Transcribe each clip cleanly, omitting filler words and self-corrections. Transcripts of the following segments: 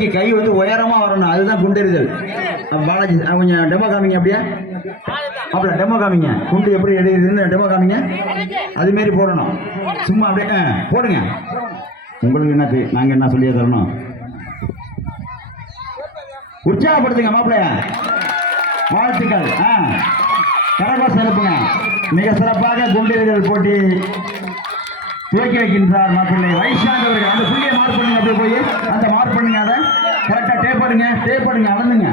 குழந்தைக்கு கை வந்து உயரமா வரணும், அதுதான் குண்டெறிதல். பாலாஜி கொஞ்சம் டெமோ காமிங்க. அப்படியே அப்படியே டெமோ காமிங்க. குண்டு எப்படி எறியுதுன்னு டெமோ காமிங்க. அது மாரி போடணும். சும்மா அப்படியே போடுங்க. உங்களுக்கு என்ன நாங்க என்ன சொல்லியே தரணும்? உற்சாகப்படுத்துங்க மாப்பிள்ளைய. வாழ்த்துக்கள். கரகோஷம் எழுப்புங்க. மிக சிறப்பாக குண்டெறிதல் போட்டி துவக்கி வைக்கின்றார் மாப்பிள்ளை வைஷாந்த் அவர்கள். அந்த புள்ளியை மார்க் பண்ணுங்க. அப்படியே போய் அந்த மார்க் பண்ணுங்க. அதை கரெக்டா டேப் பண்ணுங்க. அளந்துங்க.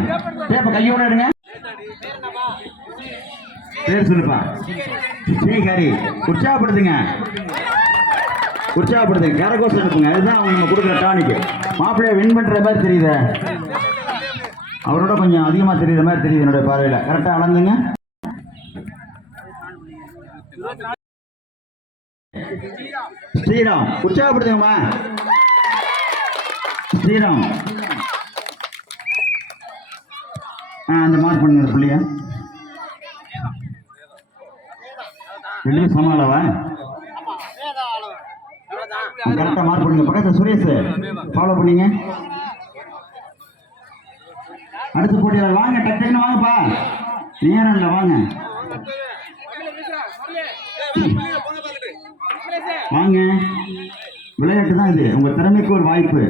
டேப்பை கையோட எடுங்க. பேர் சொல்லுப்பா. ஸ்ரீஹரி. உற்சாகப்படுத்துங்க. கரகோஷம் எடுப்புங்க. அதுதான் அவங்க கொடுக்குற டானிக்கு. மாப்பிள்ளைய வின் பண்ற மாதிரி தெரியுது. அவரோட கொஞ்சம் அதிகமா தெரியுற மாதிரி தெரியுது என்னுடைய பார்வையில. கரெக்டா அளந்துங்க. ஸ்ரீராம் உற்சாகப்படுத்துங்கம்மா. ஸ்ரீராம் அந்த மார்க் பண்ணுங்க புள்ளியா. ரெண்டுமே சம அளவா? கரெக்டா மார்க் பண்ணுங்க. பக்கத்துல சுரேஷ் ஃபாலோ பண்ணீங்க. அடுத்த போட்டியாளர் வாங்க. டக்குன்னு வாங்கப்பா. நேரம் இல்லை, வாங்க வாங்க. விளையாட்டு தான் இது. உங்க திறமைக்கு ஒரு வாய்ப்பு.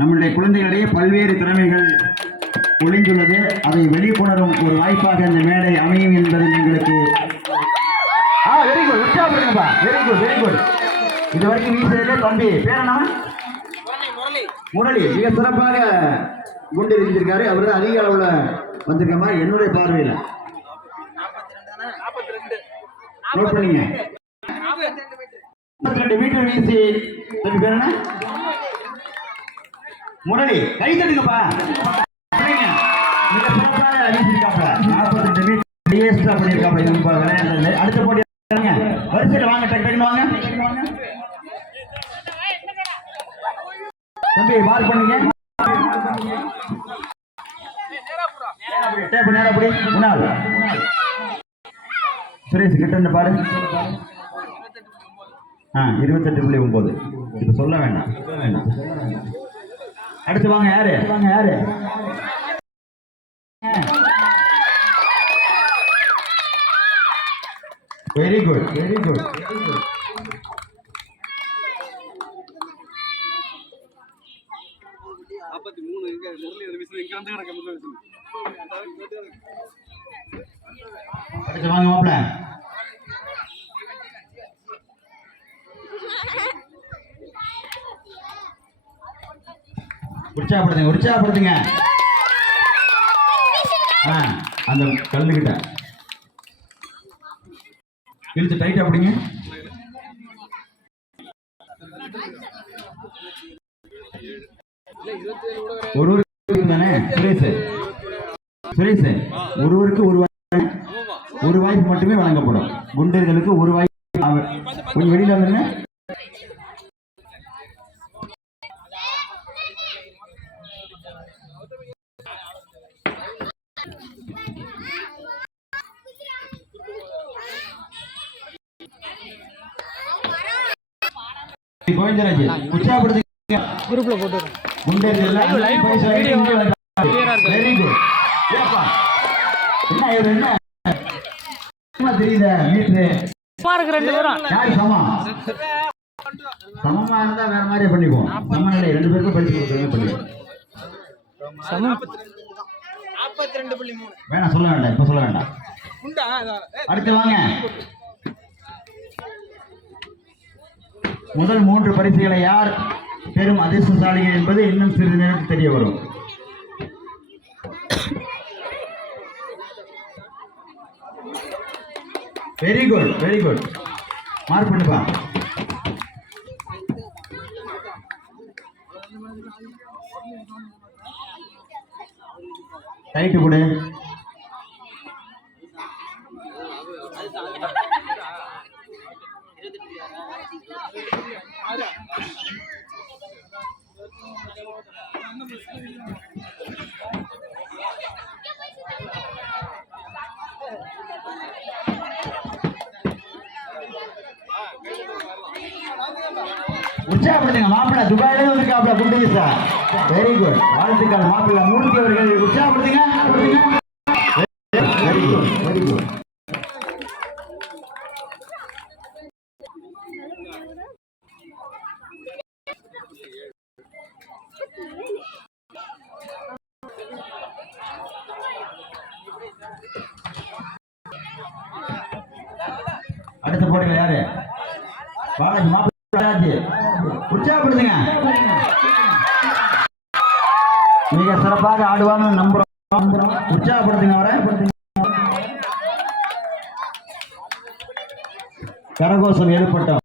நம்முடைய குழந்தைகளிடையே பல்வேறு திறமைகள் ஒளிந்துள்ளது. அதை வெளிக்கொணரும் ஒரு வாய்ப்பாக இந்த மேடை அமையும் என்பது எங்களுக்கு. Very good. உற்சாகப்படுங்கப்பா. Very good. இது வரைக்கும் வீசிலே தம்பி பேர் என்ன? முரளி. மிக சிறப்பாக குண்டு எறிஞ்சிருக்காரு. அவர் தான் அதிக அளவுல வந்திருக்க மாதிரி என்னுடைய பார்வையில். நோட் பண்ணீங்க. 42 மீட்டர் வீசி பேர் என்ன? முரளி. கை தட்டுங்கப்பா. மிக சிறப்பாக வீசிருக்காப்ல. 42 மீட்டர் டிஎஸ்டா பண்ணியிருக்காப்ல விளையாடுறது. அடுத்த போட்டி வரிசையில் வாங்க. டக்குன்னு வாங்க தம்பி. மார்க் பண்ணுங்க. டேப் நேரா அப்படி முன்னாள். சுரேஷ் கிட்ட பாரு. 28.9. இப்ப சொல்ல வேண்டாம். அடுத்து வாங்க. யாரு? Very good. அடுத்து வாங்க மாப்பிள்ள. உற்சாகப்படுத்துங்க. அந்த கல்லுகிட்ட இழுத்து டைட்டா அப்படிங்க. ஒருவருக்கு தானே சுரேஷ் ஒருவருக்கு ஒரு வாய்ப்பு மட்டுமே வழங்கப்படும். குண்டர்களுக்கு ஒரு வாய்ப்பு. கொஞ்சம் வெளியில வந்துருங்க. கோவிந்தராஜ் உற்சாகப்படுத்துங்க. குரூப்ல போட்டு குண்டர்கள் வெரி குட். என்ன தெரியுதா மீட்டர் சமமா இருந்தா வேற மாதிரி பண்ணிக்குவோம். சமநிலை 2 பேருக்கும் பரிசு கொடுக்கறதே பண்ணிக்குவோம். வேணாம் சொல்ல வேண்டாம். இப்ப சொல்ல வேண்டாம். அடுத்து வாங்க. முதல் 3 பரிசுகளை யார் பெரும் அதிர்ஷ்டசாலிகள் என்பது இன்னும் சிறிது நேரத்தில் தெரிய வரும். Very good. மார்க் பண்ணுப்பா. டைட்டு கொடு. உற்சாகப்படுத்துங்க. மாப்பிள்ளை துபாயில இருக்காப்ல குண்டு சார். Very good. வாழ்த்துக்கள் மாப்பிள்ளை மூர்த்தி அவர்கள். உற்சாகப்படுத்துங்க. Very good, very good. அடுத்த போட்டியில் யாரு? பாலாஜி மாப்பிள்ளை. உற்சாகப்படுத்துங்க. மிக சிறப்பாக ஆடுவான்னு நம்புறோம். உற்சாகப்படுத்துங்க அவரை. கரகோஷம் எழுப்பட்டோம்.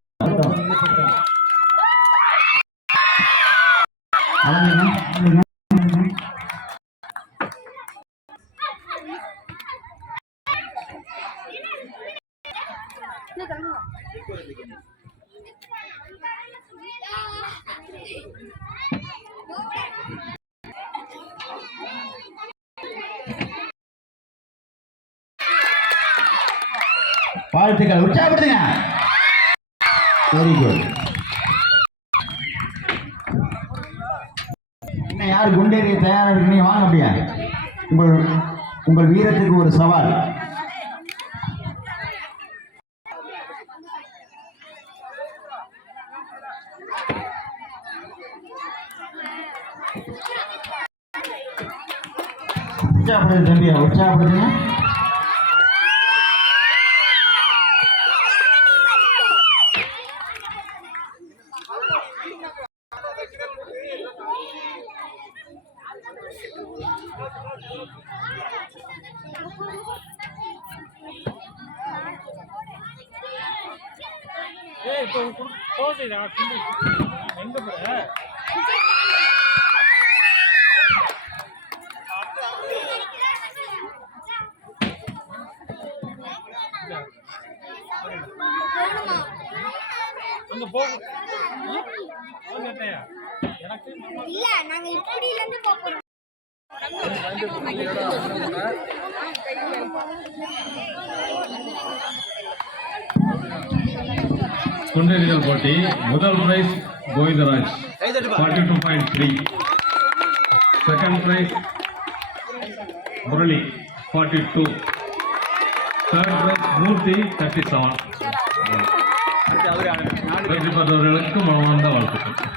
வாழ்த்துக்கள். உற்சாகப்படுத்துங்க. Very good. இன்னும் யார் குண்டேறிய தயாரா இருக்கீங்க? வாங்க அப்படியா. உங்கள் வீரத்துக்கு ஒரு சவால். உற்சாகப்படுது தம்பியா. உற்சாகப்படுத்துங்க. இல்ல நாங்க இப்படில இருந்து போறோம். குண்டெறிதல் போட்டி முதல் prize Govindaraj 42.3, second prize Murali 42, third prize Murthy 37. வெற்றி பெற்றவர்களுக்கு மனமார்ந்த வாழ்த்துக்கள்.